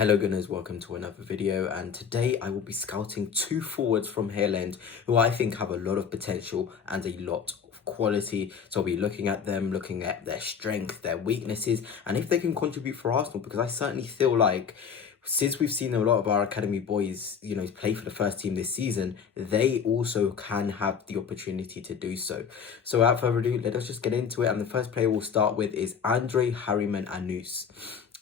Hello Gunners, welcome to another video, and today I will be scouting two forwards from Hale End who I think have a lot of potential and a lot of quality. So I'll be looking at them, looking at their strength, their weaknesses, and if they can contribute for Arsenal, because I certainly feel like since we've seen a lot of our academy boys, play for the first team this season, they also can have the opportunity to do so. So without further ado, let us just get into it. And the first player we'll start with is Andre Harriman Anus.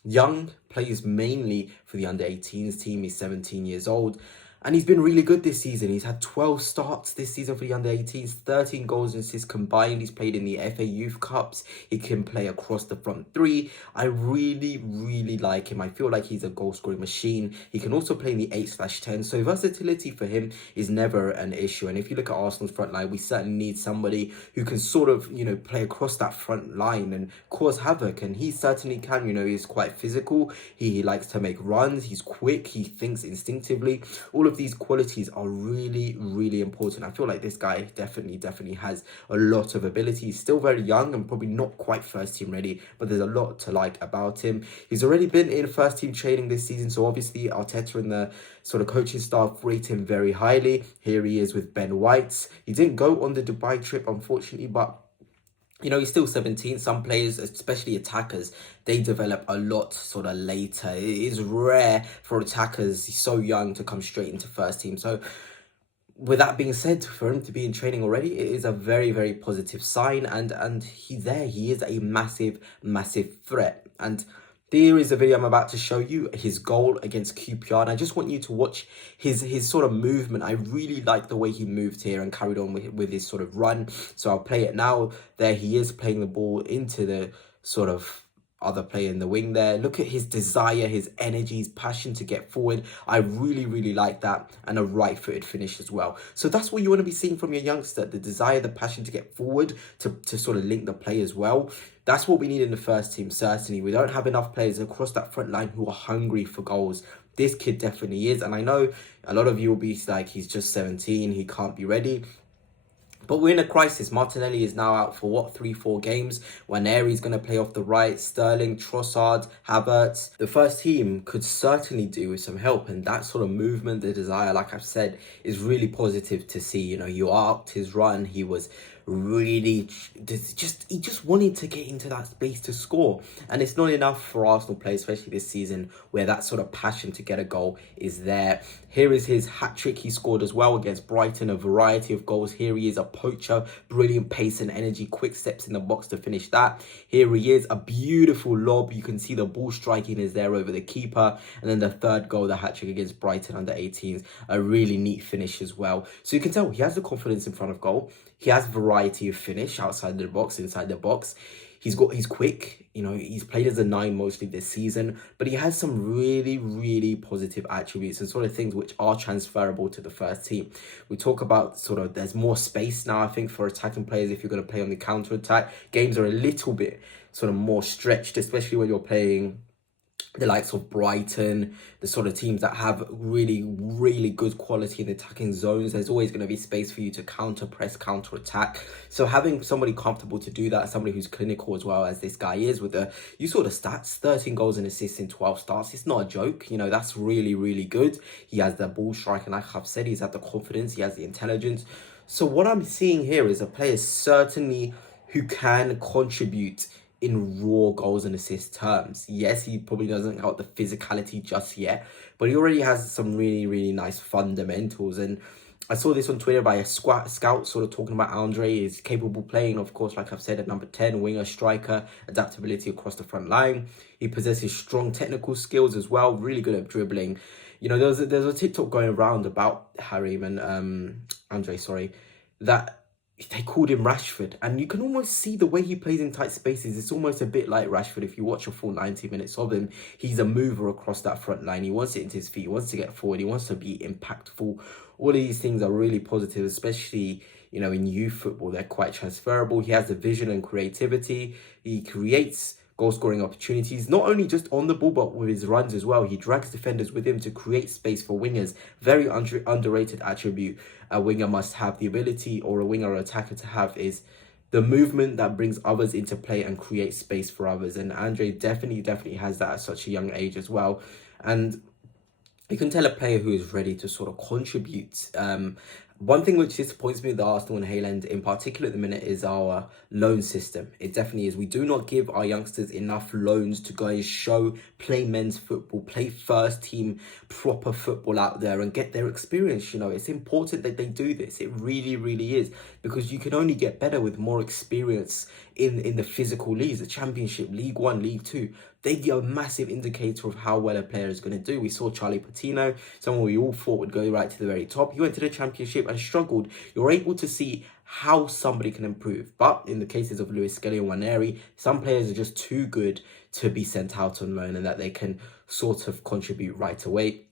Young, plays mainly for the under-18s team. He's 17 years old. And he's been really good this season. He's had 12 starts this season for the under-18s, 13 goals and assists combined. He's played in the FA Youth Cups. He can play across the front three. I really like him. I feel like he's a goal-scoring machine. He can also play in the 8/10. So versatility for him is never an issue. And if you look at Arsenal's front line, we certainly need somebody who can sort of, play across that front line and cause havoc. And he certainly can, he's quite physical. He likes to make runs. He's quick. He thinks instinctively. All of these qualities are really important. I feel like this guy definitely has a lot of ability. He's still very young and probably not quite first team ready, but there's a lot to like about him. He's already been in first team training this season, so obviously Arteta and the sort of coaching staff rate him very highly. Here he is with Ben White. He didn't go on the Dubai trip, unfortunately, but he's still 17. Some players, especially attackers, they develop a lot sort of later. It is rare for attackers so young to come straight into first team. So with that being said, for him to be in training already, it is a very positive sign. And he's there. He is a massive threat. And there is a video I'm about to show you, his goal against QPR, and I just want you to watch his sort of movement. I really like the way he moved here and carried on with his sort of run. So I'll play it now. There he is, playing the ball into the sort of other player in the wing there. Look at his desire, his energy, his passion to get forward. I really like that, and a right-footed finish as well. So that's what you want to be seeing from your youngster, the desire, the passion to get forward, to sort of link the play as well. That's what we need in the first team, certainly. We don't have enough players across that front line who are hungry for goals. This kid definitely is, and I know a lot of you will be like, he's just 17, he can't be ready. But we're in a crisis. Martinelli is now out for, 3-4 games. Waneri's going to play off the right. Sterling, Trossard, Havertz. The first team could certainly do with some help. And that sort of movement, the desire, like I've said, is really positive to see. He arced his run. He was really he just wanted to get into that space to score, and it's not enough for Arsenal players, especially this season, where that sort of passion to get a goal is there. Here is his hat-trick he scored as well against Brighton, a variety of goals. Here he is, a poacher, brilliant pace and energy, quick steps in the box to finish that. Here he is, a beautiful lob. You can see the ball striking is there over the keeper. And then the third goal, the hat-trick against Brighton under 18s, a really neat finish as well. So you can tell he has the confidence in front of goal. He has variety of finish outside the box, inside the box. He's quick. He's played as a 9 mostly this season, but he has some really positive attributes and sort of things which are transferable to the first team. We talk about sort of there's more space now, I think, for attacking players if you're going to play on the counter attack. Games are a little bit sort of more stretched, especially when you're playing the likes of Brighton, the sort of teams that have really good quality in attacking zones. There's always going to be space for you to counter press, counter attack. So having somebody comfortable to do that, somebody who's clinical as well as this guy is, with you saw the stats, 13 goals and assists in 12 starts. It's not a joke. That's really good. He has the ball striking, like I've said. He's had the confidence. He has the intelligence. So what I'm seeing here is a player certainly who can contribute in raw goals and assist terms. Yes, he probably doesn't got the physicality just yet, but he already has some really nice fundamentals. And I saw this on Twitter by a scout sort of talking about Andre is capable playing, of course, like I've said, at number 10, winger, striker, adaptability across the front line. He possesses strong technical skills as well, really good at dribbling. There's a TikTok going around about Andre, that they called him Rashford, and you can almost see the way he plays in tight spaces. It's almost a bit like Rashford. If you watch a full 90 minutes of him, he's a mover across that front line. He wants it into his feet. He wants to get forward. He wants to be impactful. All of these things are really positive, especially, in youth football. They're quite transferable. He has the vision and creativity. He creates goal-scoring opportunities, not only just on the ball, but with his runs as well. He drags defenders with him to create space for wingers. Very underrated attribute a winger must have. The ability, or a winger or attacker to have, is the movement that brings others into play and creates space for others. And Andre definitely has that at such a young age as well. And you can tell a player who is ready to sort of contribute. One thing which disappoints me with the Arsenal and Hale End in particular at the minute is our loan system. It definitely is. We do not give our youngsters enough loans to go and show, play men's football, play first team proper football out there and get their experience. You know, it's important that they do this. It really, really is, because you can only get better with more experience in the physical leagues, the Championship, League One, League Two. They give a massive indicator of how well a player is going to do. We saw Charlie Patino, someone we all thought would go right to the very top. He went to the Championship and struggled. You're able to see how somebody can improve. But in the cases of Lewis Skelly and Waneri, some players are just too good to be sent out on loan and that they can sort of contribute right away.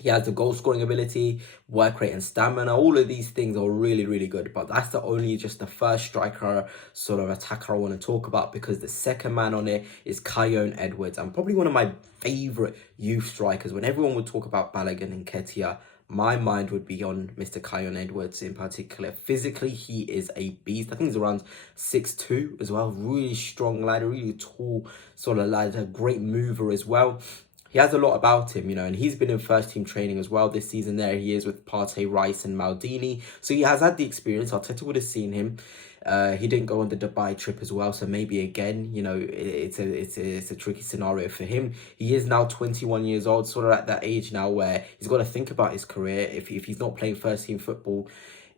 He has the goal scoring ability, work rate and stamina. All of these things are really, really good. But that's just the first striker sort of attacker I want to talk about, because the second man on it is Kai Edwards. And probably one of my favourite youth strikers. When everyone would talk about Balogun and Ketia, my mind would be on Mr. Kai Edwards in particular. Physically, he is a beast. I think he's around 6'2" as well. Really strong lad, a really tall sort of lad, a great mover as well. He has a lot about him, you know, and he's been in first team training as well this season. There he is with Partey, Rice and Maldini. So he has had the experience. Arteta would have seen him. He didn't go on the Dubai trip as well, so maybe again, you know, it's a tricky scenario for him. He is now 21 years old, sort of at that age now where he's got to think about his career. If he's not playing first team football,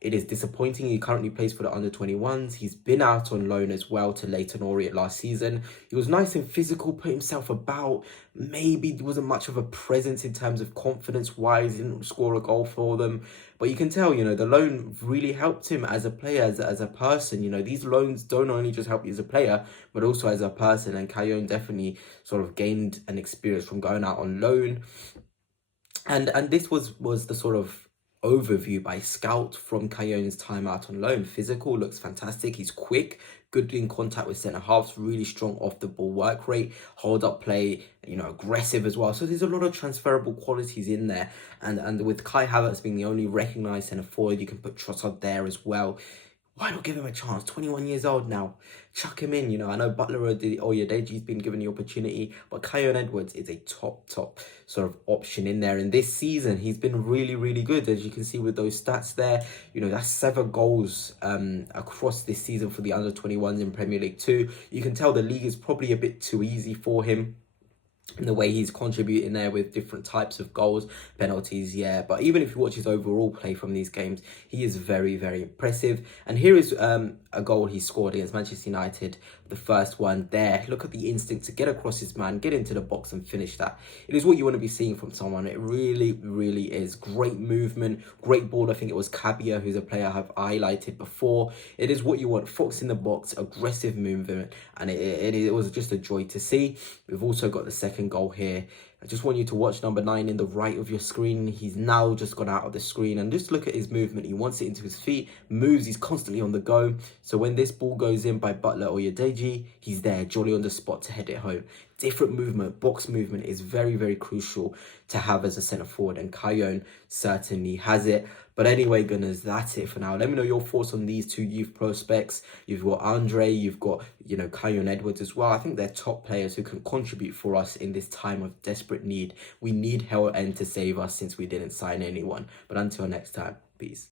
it is disappointing. He currently plays for the under-21s. He's been out on loan as well to Leyton Orient last season. He was nice and physical, put himself about. Maybe there wasn't much of a presence in terms of confidence-wise. Didn't score a goal for them. But you can tell, you know, the loan really helped him as a player, as a person. You know, these loans don't only just help you as a player, but also as a person. And Kayon definitely sort of gained an experience from going out on loan. And this was the sort of overview by Scout from Kayon's time out on loan. Physical, looks fantastic. He's quick, good in contact with centre halves, really strong off the ball work rate, hold up play, you know, aggressive as well. So there's a lot of transferable qualities in there. And with Kai Havertz being the only recognised centre forward, you can put Trossard there as well. Why not give him a chance? 21 years old now. Chuck him in, you know. I know Butler or Oyedeji's been given the opportunity, but Kai Edwards is a top sort of option in there. And this season, he's been really, really good. As you can see with those stats there, you know, that's 7 goals across this season for the under-21s in Premier League 2. You can tell the league is probably a bit too easy for him in the way he's contributing there with different types of goals, penalties, yeah. But even if you watch his overall play from these games, he is very, very impressive. And here is a goal he scored against Manchester United, the first one there. Look at the instinct to get across his man, get into the box and finish that. It is what you want to be seeing from someone. It really, really is. Great movement, great ball. I think it was Cabia, who's a player I've highlighted before. It is what you want. Fox in the box, aggressive movement, and it was just a joy to see. We've also got the second goal here. I just want you to watch number 9 in the right of your screen. He's now just gone out of the screen, and just look at his movement. He wants it into his feet, moves, he's constantly on the go. So when this ball goes in by Butler or Oyedeji, he's there, jolly on the spot to head it home. Different movement, box movement is very, very crucial to have as a centre forward, and Kayon certainly has it. But anyway, Gunners, that's it for now. Let me know your thoughts on these 2 youth prospects. You've got Andre, you've got, you know, Kayon Edwards as well. I think they're top players who can contribute for us in this time of desperate need. We need Hale End to save us since we didn't sign anyone. But until next time, peace.